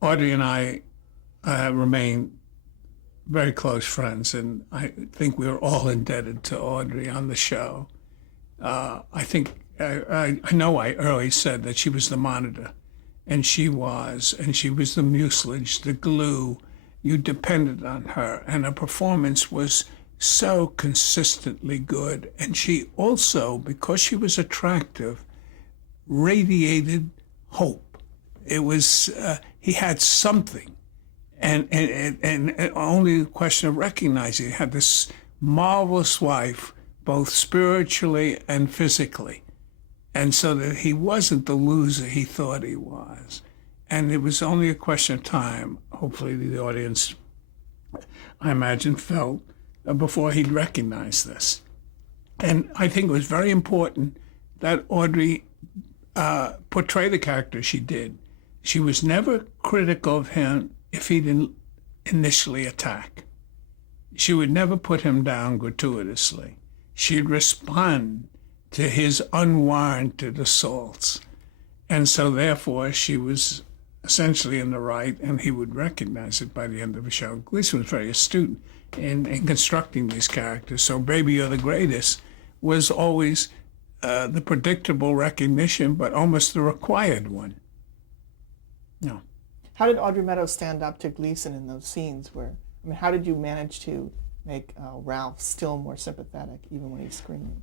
Audrey and I remain very close friends, and I think we are all indebted to Audrey on the show. I think I know I early said that she was the monitor, and she was the mucilage, the glue. You depended on her, and her performance was so consistently good. And she also, because she was attractive, radiated hope. It was he had something, and only a question of recognizing. He had this marvelous wife, both spiritually and physically, and so that he wasn't the loser he thought he was. And it was only a question of time, hopefully the audience, I imagine, felt before he'd recognize this. And I think it was very important that Audrey portray the character she did. She was never critical of him if he didn't initially attack. She would never put him down gratuitously. She'd respond to his unwarranted assaults. And so therefore she was essentially in the right, and he would recognize it by the end of the show. Gleason was very astute in constructing these characters. So Baby You're the Greatest was always the predictable recognition, but almost the required one. No. How did Audrey Meadows stand up to Gleason in those scenes where, I mean, how did you manage to make Ralph still more sympathetic even when he's screaming?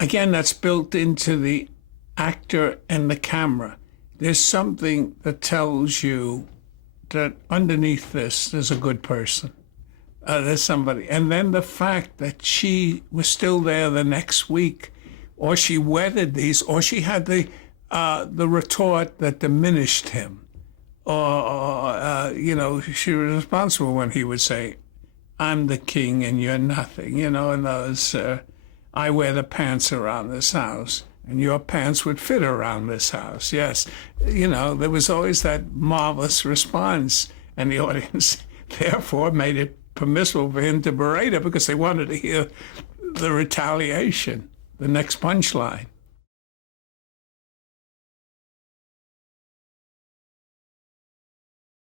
Again, that's built into the actor and the camera. There's something that tells you that underneath this, there's a good person. There's somebody. And then the fact that she was still there the next week, or she weathered these, or she had the retort that diminished him, or she was responsible when he would say, "I'm the king and you're nothing," and those, "I wear the pants around this house, and your pants would fit around this house." Yes, there was always that marvelous response, and the audience therefore made it permissible for him to berate her because they wanted to hear the retaliation, the next punchline.